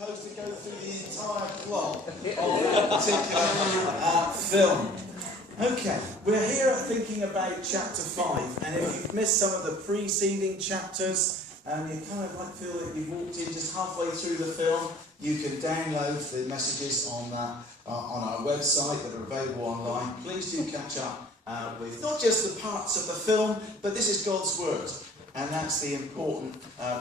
supposed to go through the entire plot of that particular film. Okay, we're here thinking about chapter 5, and if you've missed some of the preceding chapters, and you kind of like feel that you've walked in just halfway through the film, you can download the messages on our website that are available online. Please do catch up with not just the parts of the film, but this is God's Word. And that's the important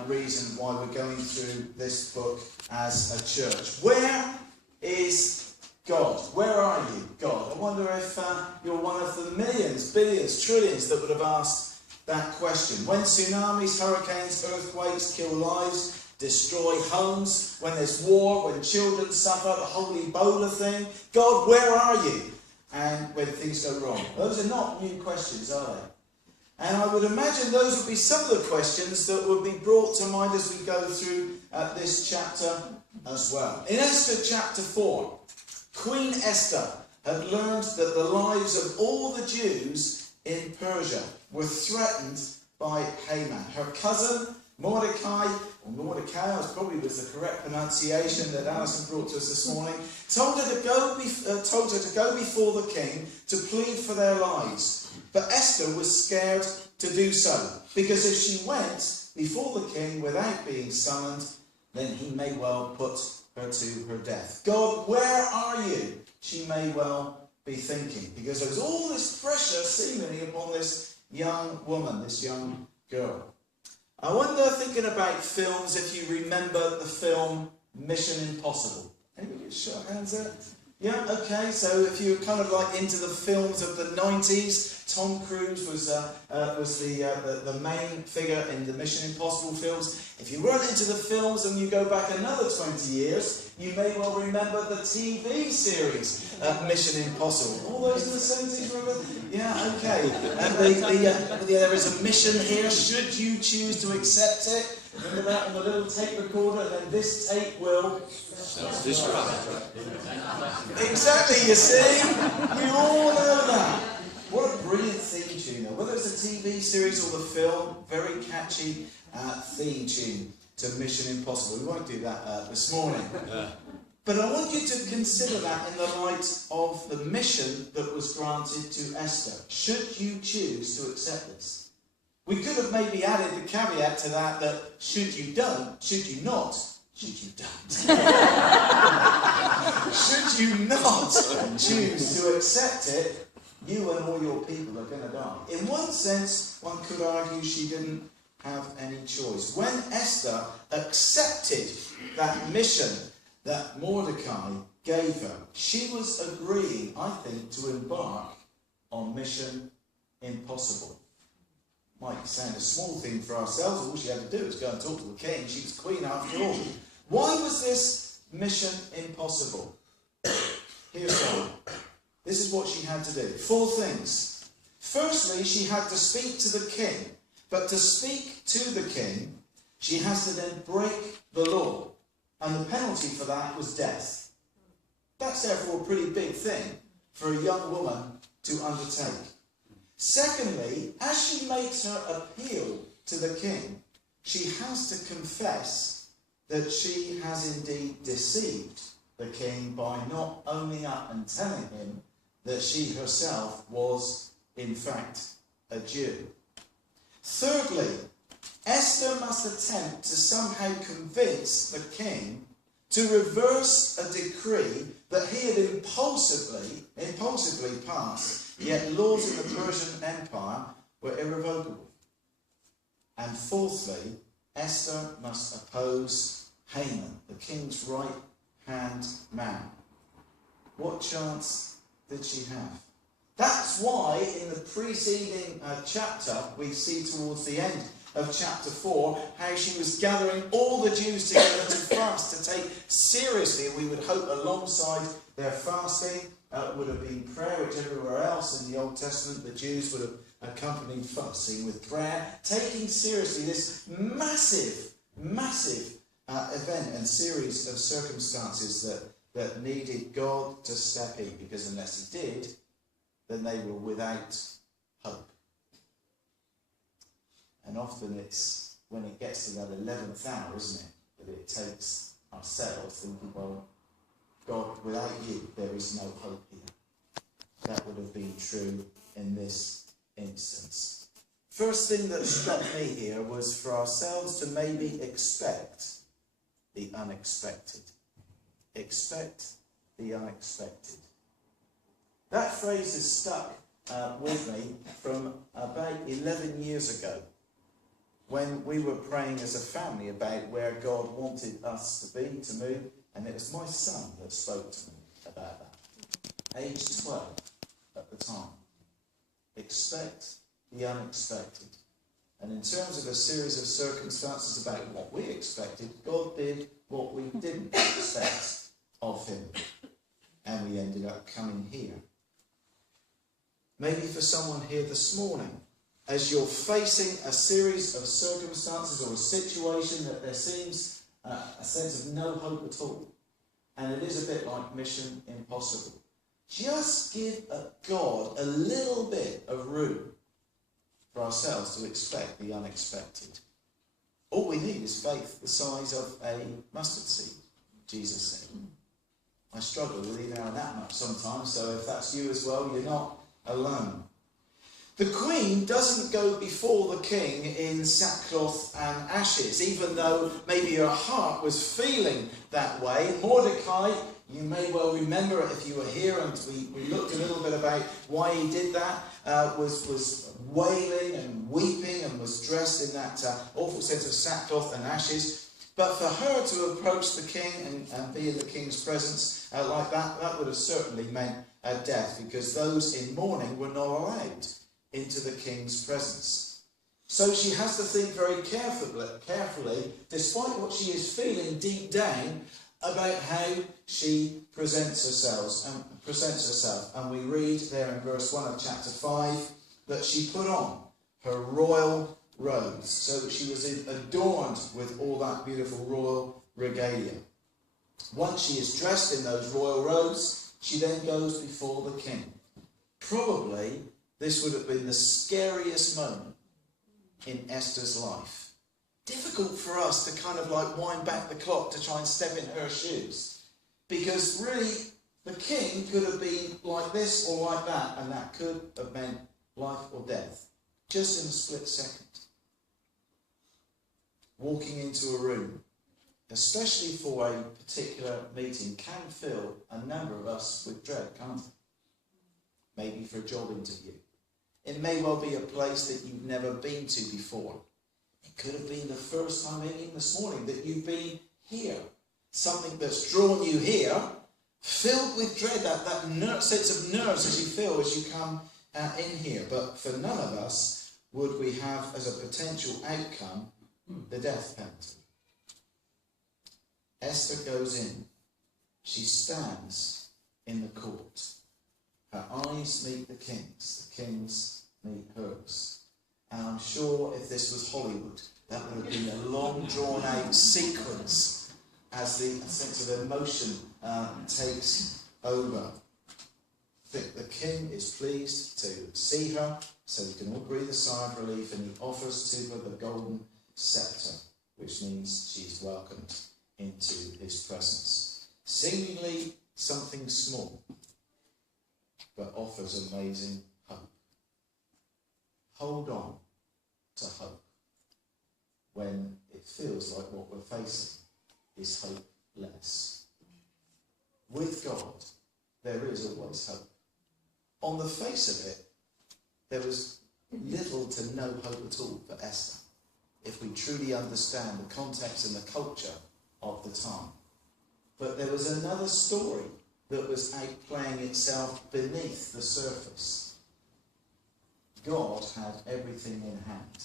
reason why we're going through this book as a church. Where is God? Where are you, God? I wonder if you're one of the millions, billions, trillions that would have asked that question. When tsunamis, hurricanes, earthquakes kill lives, destroy homes, when there's war, when children suffer, the whole Ebola thing, God, where are you? And when things go wrong. Those are not new questions, are they? And I would imagine those would be some of the questions that would be brought to mind as we go through this chapter as well. In Esther chapter 4, Queen Esther had learned that the lives of all the Jews in Persia were threatened by Haman. Her cousin, Mordecai, was probably the correct pronunciation that Alison brought to us this morning, told her to go before the king to plead for their lives. But Esther was scared to do so, because if she went before the king without being summoned, then he may well put her to her death. God, where are you? She may well be thinking, because there was all this pressure seemingly upon this young woman, this young girl. I wonder, thinking about films, if you remember the film Mission Impossible. Anybody show hands there? Yeah, okay, so if you're kind of like into the films of the 90s, Tom Cruise was the main figure in the Mission Impossible films. If you weren't into the films and you go back another 20 years, you may well remember the TV series Mission Impossible. All those in the 70s, remember? Yeah, okay. And there is a mission here, should you choose to accept it. Remember that on the little tape recorder, and then this tape will... Exactly, you see? You all know that. What a brilliant theme tune, though. Whether it's a TV series or the film, very catchy theme tune to Mission Impossible. We won't do that this morning. But I want you to consider that in the light of the mission that was granted to Esther. Should you choose to accept this? We could have maybe added the caveat to that should you not, should you not choose to accept it, you and all your people are going to die. In one sense, one could argue she didn't have any choice. When Esther accepted that mission that Mordecai gave her, she was agreeing, I think, to embark on Mission Impossible. Might sound a small thing for ourselves. All she had to do was go and talk to the king. She was queen after all. Why was this mission impossible? Here's why. This is what she had to do. 4 things. Firstly, she had to speak to the king. But to speak to the king, she has to then break the law. And the penalty for that was death. That's therefore a pretty big thing for a young woman to undertake. Secondly, as she makes her appeal to the king, she has to confess that she has indeed deceived the king by not owning up and telling him that she herself was, in fact, a Jew. Thirdly, Esther must attempt to somehow convince the king to reverse a decree that he had impulsively passed, yet laws in the Persian Empire were irrevocable. And fourthly, Esther must oppose Haman, the king's right-hand man. What chance did she have? That's why in the preceding chapter, we see towards the end of chapter 4, how she was gathering all the Jews together to fast, to take seriously, we would hope, alongside their fasting, would have been prayer, which everywhere else in the Old Testament the Jews would have accompanied fasting with prayer, taking seriously this massive event and series of circumstances that needed God to step in, because unless he did, then they were without hope. And often it's when it gets to that 11th hour, isn't it, that it takes ourselves, thinking, well, God, without you, there is no hope here. That would have been true in this instance. First thing that struck me here was for ourselves to maybe expect the unexpected. Expect the unexpected. That phrase has stuck with me from about 11 years ago, when we were praying as a family about where God wanted us to be, to move, and it was my son that spoke to me about that. Age 12 at the time. Expect the unexpected. And in terms of a series of circumstances about what we expected, God did what we didn't expect of him. And we ended up coming here. Maybe for someone here this morning, as you're facing a series of circumstances or a situation that there seems a sense of no hope at all, and it is a bit like Mission Impossible, just give God a little bit of room for ourselves to expect the unexpected. All we need is faith the size of a mustard seed, Jesus said. I struggle with even that much sometimes, so if that's you as well, you're not alone. The queen doesn't go before the king in sackcloth and ashes, even though maybe her heart was feeling that way. Mordecai, you may well remember it if you were here, and we looked a little bit about why he did that, was wailing and weeping and was dressed in that awful sense of sackcloth and ashes. But for her to approach the king and be in the king's presence like that, that would have certainly meant death, because those in mourning were not allowed into the king's presence. So she has to think very carefully, despite what she is feeling deep down, about how she presents herself. And we read there in verse 1 of chapter 5 that she put on her royal robes, so that she was adorned with all that beautiful royal regalia. Once she is dressed in those royal robes, she then goes before the king. Probably this would have been the scariest moment in Esther's life. Difficult for us to kind of like wind back the clock to try and step in her shoes. Because really, the king could have been like this or like that, and that could have meant life or death. Just in a split second. Walking into a room, especially for a particular meeting, can fill a number of us with dread, can't it? Maybe for a job interview. It may well be a place that you've never been to before. It could have been the first time, even this morning, that you've been here. Something that's drawn you here, filled with dread, that sense of nerves as you feel as you come in here. But for none of us would we have as a potential outcome the death penalty. Esther goes in. She stands in the court. Her eyes meet the king's meet hers. And I'm sure if this was Hollywood, that would have been a long drawn out sequence as the sense of emotion takes over. The king is pleased to see her, so we can all breathe a sigh of relief, and he offers to her the golden scepter, which means she's welcomed into his presence. Seemingly something small, but offers amazing hope. Hold on to hope when it feels like what we're facing is hopeless. With God, there is always hope. On the face of it, there was little to no hope at all for Esther, if we truly understand the context and the culture of the time. But there was another story that was outplaying itself beneath the surface. God had everything in hand.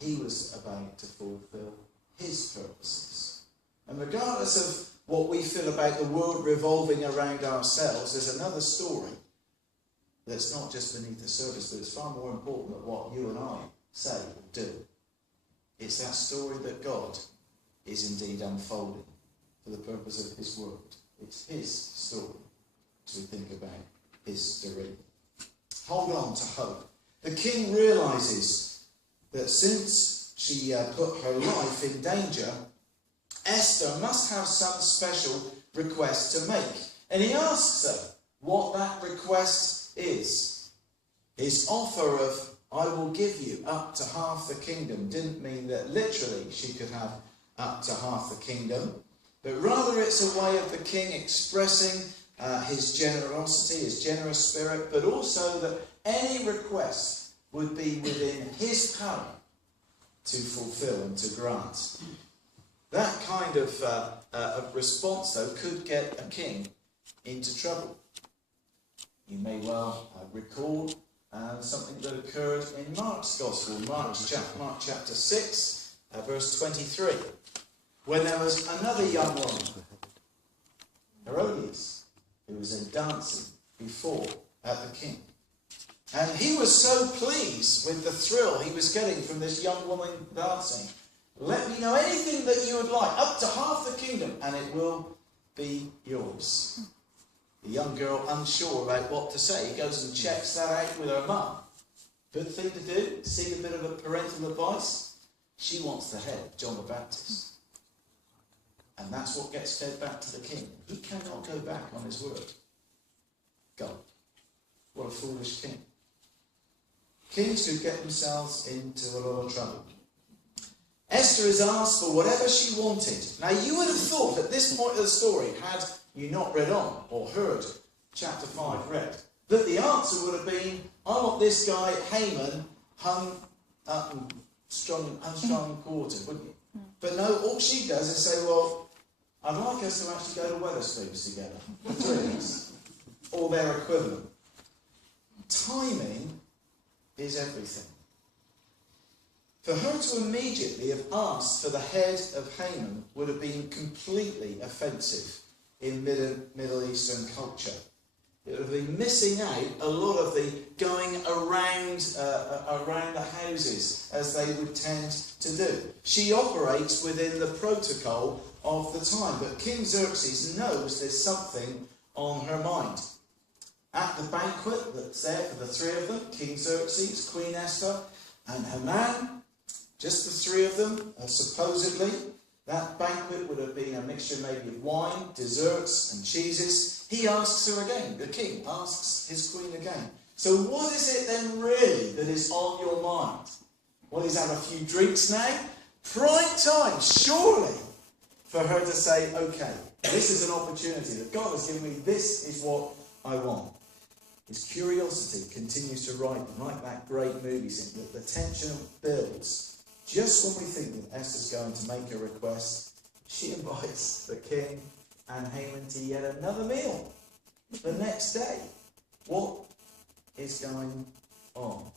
He was about to fulfill his purposes. And regardless of what we feel about the world revolving around ourselves, there's another story that's not just beneath the surface, but it's far more important than what you and I say or do. It's that story that God is indeed unfolding for the purpose of his word. It's his story as we think about history. Hold on to hope. The king realises that since she put her life in danger Esther must have some special request to make. And he asks her what that request is. His offer of, I will give you up to half the kingdom, didn't mean that literally she could have up to half the kingdom, but rather it's a way of the king expressing his generosity, his generous spirit, but also that any request would be within his power to fulfill and to grant. That kind of response, though, could get a king into trouble. You may well recall something that occurred in Mark's Gospel, Mark chapter 6, verse 23, when there was another young woman, Herodias, who was in dancing before at the king. And he was so pleased with the thrill he was getting from this young woman dancing. Let me know anything that you would like, up to half the kingdom, and it will be yours. The young girl, unsure about what to say, goes and checks that out with her mum. Good thing to do, seek a bit of a parental advice. She wants the head of John the Baptist. And that's what gets fed back to the king. He cannot go back on his word. God, what a foolish king. Kings who get themselves into a lot of trouble. Esther is asked for whatever she wanted. Now you would have thought at this point of the story, had you not read on or heard chapter 5 read, that the answer would have been, I want this guy, Haman, hung up and unstrung and quartered, wouldn't you? But no, all she does is say, well, I'd like us to actually go to Wetherspoons together, the three of us, or their equivalent. Timing is everything. For her to immediately have asked for the head of Haman would have been completely offensive in Middle Eastern culture. It would have been missing out a lot of the going around the houses as they would tend to do. She operates within the protocol of the time, but King Xerxes knows there's something on her mind. At the banquet that's there for the three of them, King Xerxes, Queen Esther, and Haman, just the three of them, supposedly, that banquet would have been a mixture maybe of wine, desserts and cheeses. He asks her again, the king asks his queen again. So what is it then really that is on your mind? Well, he's had a few drinks now. Prime time, surely, for her to say, okay, this is an opportunity that God has given me, this is what I want. His curiosity continues to ripen, like that great movie scene, that the tension builds. Just when we think that Esther's going to make a request, she invites the king and Haman to yet another meal the next day. What is going on?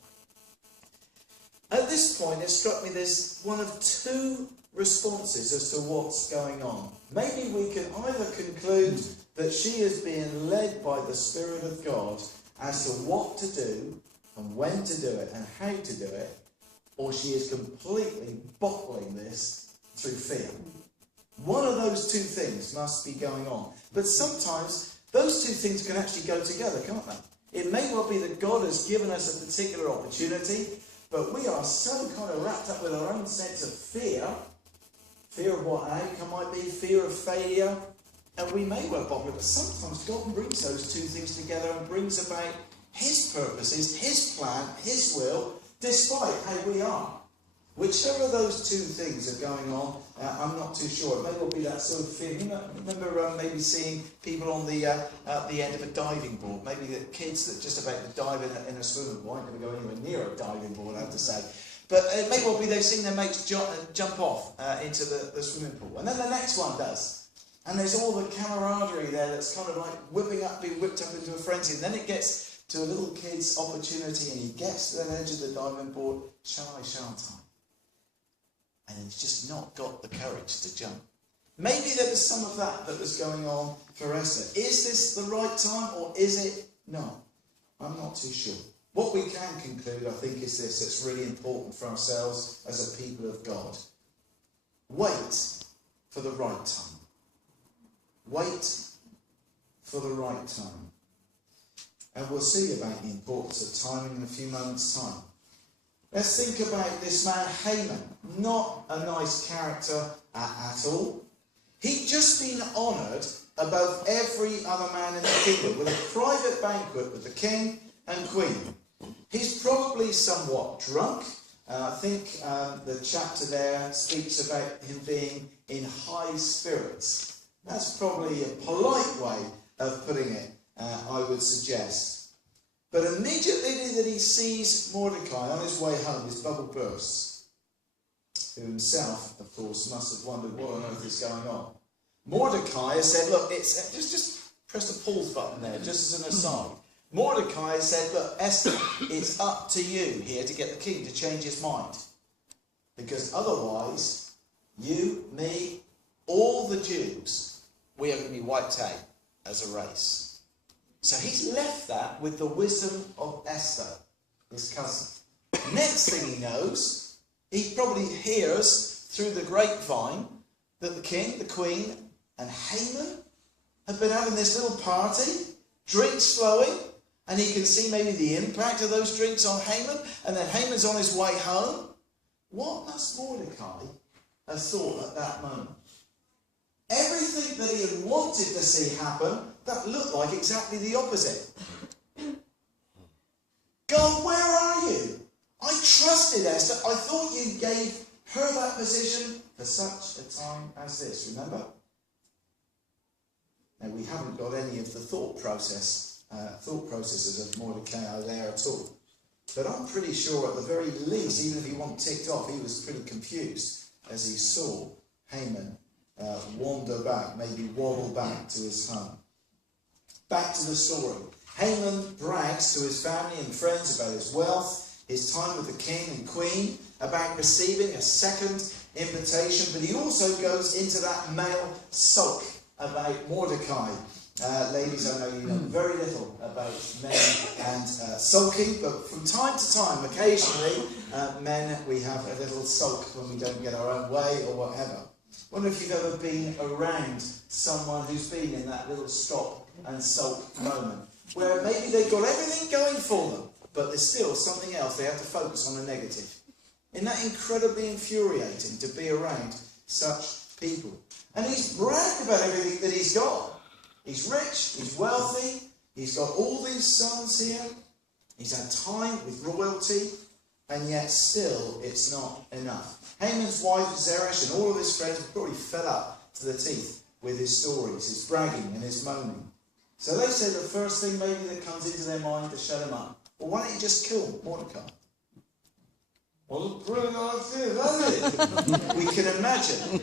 At this point, it struck me there's one of two responses as to what's going on. Maybe we can either conclude that she is being led by the Spirit of God as to what to do and when to do it and how to do it, or she is completely bottling this through fear. One of those two things must be going on. But sometimes those two things can actually go together, can't they? It may well be that God has given us a particular opportunity, but we are so kind of wrapped up with our own sense of fear. Fear of what outcome might be, fear of failure, and we may well bottle it, but sometimes God brings those two things together and brings about his purposes, his plan, his will, despite how we are. Whichever of those two things are going on, I'm not too sure. It may well be that sort of fear. You know, remember maybe seeing people on the end of a diving board, maybe the kids that just about to dive in a swimming pool. I ain't going to go anywhere near a diving board, I have to say. But it may well be they've seen their mates jump off into the swimming pool. And then the next one does. And there's all the camaraderie there that's kind of like being whipped up into a frenzy. And then it gets to a little kid's opportunity and he gets to the edge of the diving board. Shall I, shan't I? And he's just not got the courage to jump. Maybe there was some of that was going on for Esther. Is this the right time or is it not? I'm not too sure. What we can conclude, I think, is this. It's really important for ourselves as a people of God. Wait for the right time. Wait for the right time. And we'll see about the importance of timing in a few moments' time. Let's think about this man, Haman. Not a nice character at all. He'd just been honoured above every other man in the kingdom with a private banquet with the king and queen. He's probably somewhat drunk. I think the chapter there speaks about him being in high spirits. That's probably a polite way of putting it, I would suggest. But immediately that he sees Mordecai on his way home, his bubble bursts, who himself, of course, must have wondered what on earth is going on. Mordecai has said, look, it's just press the pause button there, just as an aside. Mordecai said, look, Esther, it's up to you here to get the king to change his mind. Because otherwise, you, me, all the Jews, we are going to be wiped out as a race. So he's left that with the wisdom of Esther, his cousin. Next thing he knows, he probably hears through the grapevine that the king, the queen, and Haman have been having this little party, drinks flowing, and he can see maybe the impact of those drinks on Haman, and then Haman's on his way home. What must Mordecai have thought at that moment? Everything that he had wanted to see happen, that looked like exactly the opposite. God, where are you? I trusted Esther. I thought you gave her that position for such a time as this. Remember? Now, we haven't got any of the thought processes of Mordecai there at all. But I'm pretty sure at the very least, even if he wasn't ticked off, he was pretty confused as he saw Haman wander back, maybe wobble back to his home. Back to the story. Haman brags to his family and friends about his wealth, his time with the king and queen, about receiving a second invitation, but he also goes into that male sulk about Mordecai. Ladies, I know you know very little about men and sulking, but from time to time, occasionally, men, we have a little sulk when we don't get our own way or whatever. I wonder if you've ever been around someone who's been in that little stop and sulk moment, where maybe they've got everything going for them, but there's still something else they have to focus on, a negative. Isn't that incredibly infuriating to be around such people? And he's bragged about everything that he's got. He's rich, he's wealthy, he's got all these sons here, he's had time with royalty, and yet still it's not enough. Haman's wife Zeresh and all of his friends probably fed up to the teeth with his stories, his bragging and his moaning. So they say the first thing maybe that comes into their mind to shut him up, well, why don't you just kill Mordecai? Well, it's a brilliant idea, isn't it? We can imagine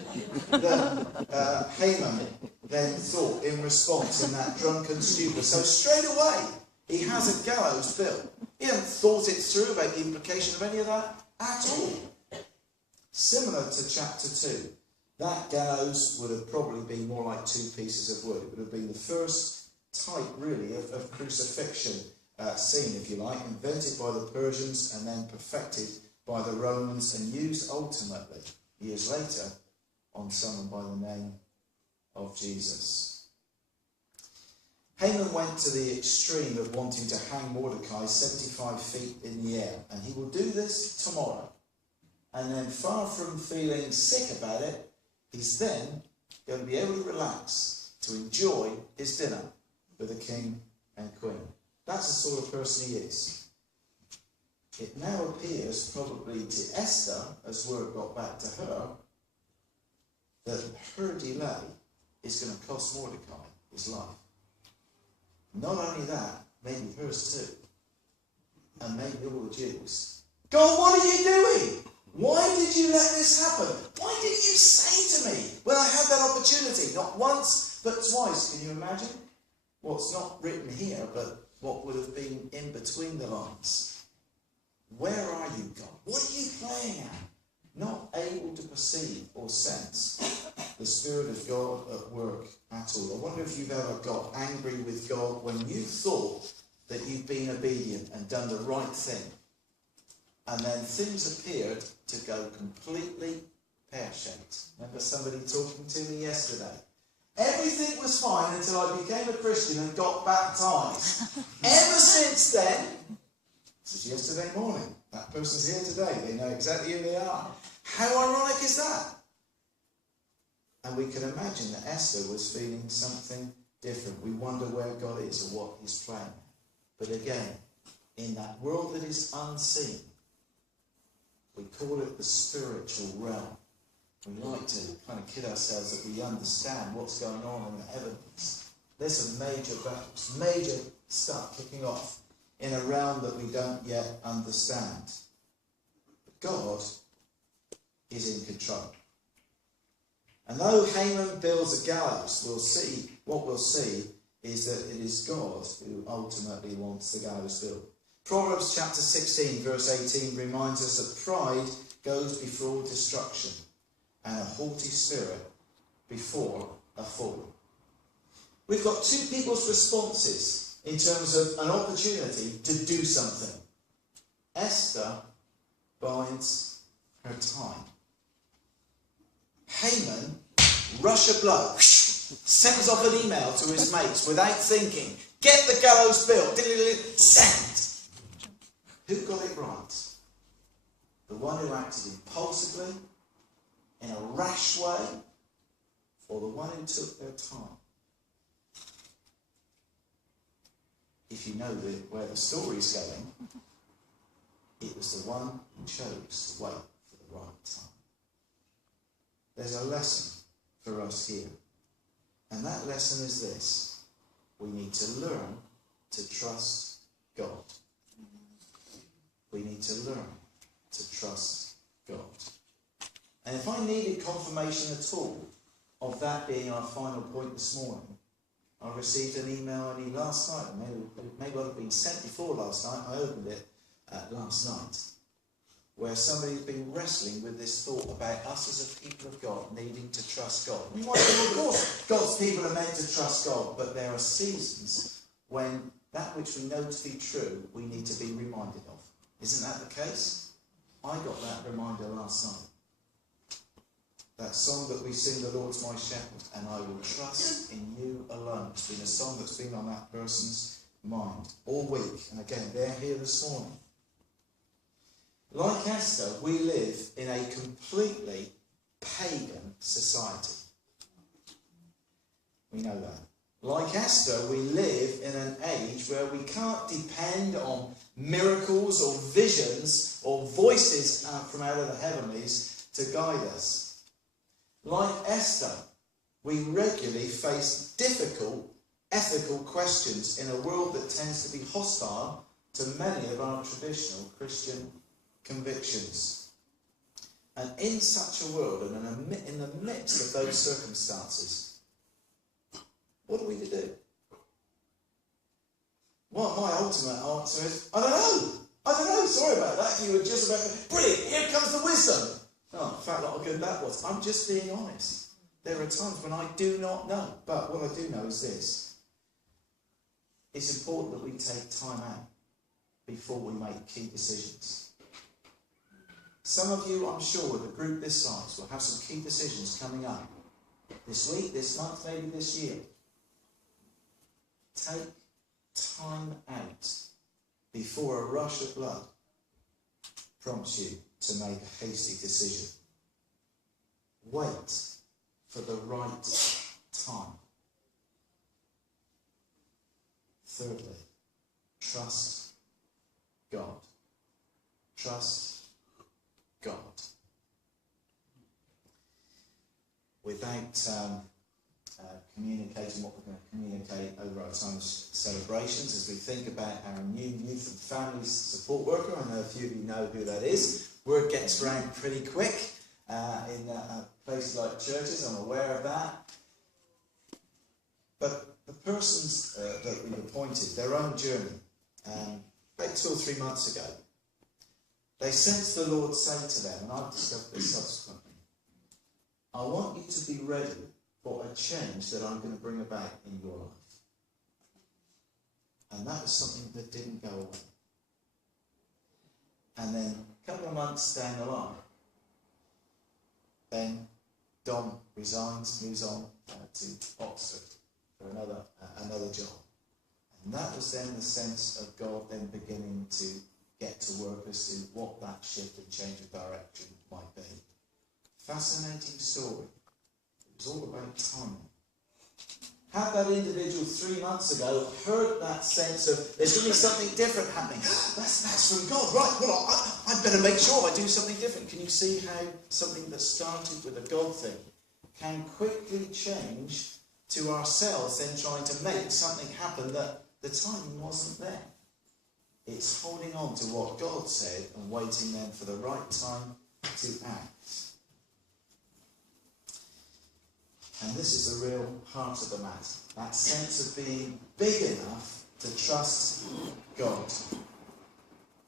that Haman then thought in response in that drunken stupor. So straight away, he has a gallows built. He hadn't thought it through about the implication of any of that at all. Similar to chapter 2, that gallows would have probably been more like 2 pieces of wood. It would have been the first type, really, of crucifixion scene, if you like, invented by the Persians and then perfected by the Romans and used ultimately, years later, on someone by the name of Jesus. Haman went to the extreme of wanting to hang Mordecai 75 feet in the air, and he will do this tomorrow. And then, far from feeling sick about it, he's then going to be able to relax, to enjoy his dinner with the king and queen. That's the sort of person he is. It now appears, probably to Esther, as word got back to her, that her delay is going to cost Mordecai his life. Not only that, maybe hers too. And maybe all the Jews. God, what are you doing? Why did you let this happen? Why didn't you say to me when I had that opportunity? Not once, but twice. Can you imagine? What's not written here, but what would have been in between the lines. Where are you, God? What are you playing at? Not able to perceive or sense the Spirit of God at work at all. I wonder if you've ever got angry with God when you thought that you'd been obedient and done the right thing, and then things appeared to go completely pear-shaped. Remember somebody talking to me yesterday? Everything was fine until I became a Christian and got baptised. Ever since then, this is yesterday morning. That person's here today. They know exactly who they are. How ironic is that? And we can imagine that Esther was feeling something different. We wonder where God is or what he's playing. But again, in that world that is unseen, we call it the spiritual realm. We like to kind of kid ourselves that we understand what's going on in the heavens. There's some major battles, major stuff kicking off in a realm that we don't yet understand. But God is in control. And though Haman builds a gallows, we'll see is that it is God who ultimately wants the gallows built. Proverbs chapter 16 verse 18 reminds us that pride goes before destruction and a haughty spirit before a fall. We've got two people's responses in terms of an opportunity to do something. Esther bides her time. Haman, rush of blood, sends off an email to his mates without thinking. Get the gallows built. Send. Who got it right? The one who acted impulsively, in a rash way, or the one who took their time? If you know where the story's going, it was the one who chose to wait for the right time. There's a lesson for us here. And that lesson is this. We need to learn to trust God. We need to learn to trust God. And if I needed confirmation at all of that being our final point this morning, I received an email only last night. Maybe it had been sent before last night. I opened it last night, where somebody's been wrestling with this thought about us as a people of God needing to trust God. We might think, of course, God's people are meant to trust God, but there are seasons when that which we know to be true, we need to be reminded of. Isn't that the case? I got that reminder last night. That song that we sing, "The Lord's my shepherd, and I will trust in you alone." It's been a song that's been on that person's mind all week. And again, they're here this morning. Like Esther, we live in a completely pagan society. We know that. Like Esther, we live in an age where we can't depend on miracles or visions or voices from out of the heavenlies to guide us. Like Esther, we regularly face difficult ethical questions in a world that tends to be hostile to many of our traditional Christian convictions. And in such a world, and in the midst of those circumstances, what are we to do? Well, my ultimate answer is, I don't know, sorry about that. You were just about to, brilliant, here comes the wisdom. Oh, in fact, how good that was. I'm just being honest. There are times when I do not know. But what I do know is this. It's important that we take time out before we make key decisions. Some of you, I'm sure, with a group this size, will have some key decisions coming up. This week, this month, maybe this year. Take time out before a rush of blood prompts you to make a hasty decision. Wait for the right time. Thirdly, trust God. Trust God. Without communicating what we're going to communicate over our time of celebrations, as we think about our new youth and families support worker, I know a few of you know who that is. Word gets around pretty quick in places like churches, I'm aware of that. But the persons that we've appointed, their own journey, about 2 or 3 months ago, they sensed the Lord say to them, and I've discovered this subsequently, I want you to be ready for a change that I'm going to bring about in your life. And that was something that didn't go away. And then a couple of months down the line, then Dom resigns, moves on to Oxford for another job. And that was then the sense of God then beginning to get to work as to what that shift and change of direction might be. Fascinating story. It's all about timing. Had that individual 3 months ago heard that sense of there's going to be something different happening. That's from God, right? Well, I'd better make sure I do something different. Can you see how something that started with a God thing can quickly change to ourselves then trying to make something happen that the timing wasn't there? It's holding on to what God said and waiting then for the right time to act. And this is the real heart of the matter. That sense of being big enough to trust God.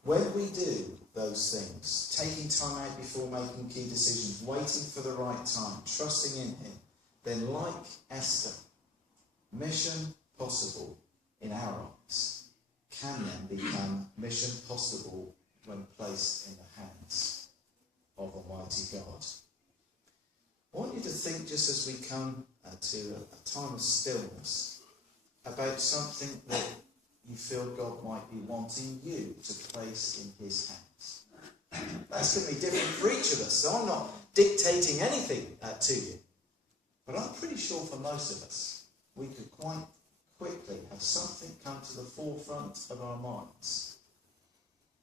When we do those things, taking time out before making key decisions, waiting for the right time, trusting in Him, then like Esther, mission possible in our eyes can then become mission possible when placed in the hands of Almighty God. I want you to think, just as we come to a time of stillness, about something that you feel God might be wanting you to place in His hands. That's going to be different for each of us, so I'm not dictating anything to you. But I'm pretty sure for most of us, we could quite quickly have something come to the forefront of our minds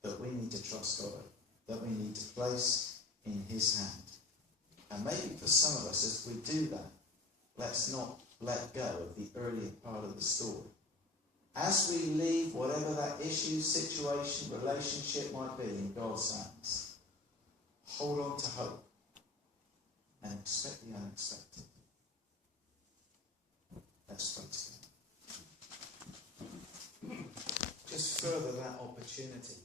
that we need to trust God, that we need to place in His hand. And maybe for some of us, as we do that, let's not let go of the earlier part of the story. As we leave whatever that issue, situation, relationship might be in God's hands, hold on to hope and expect the unexpected. Let's pray together. Just further that opportunity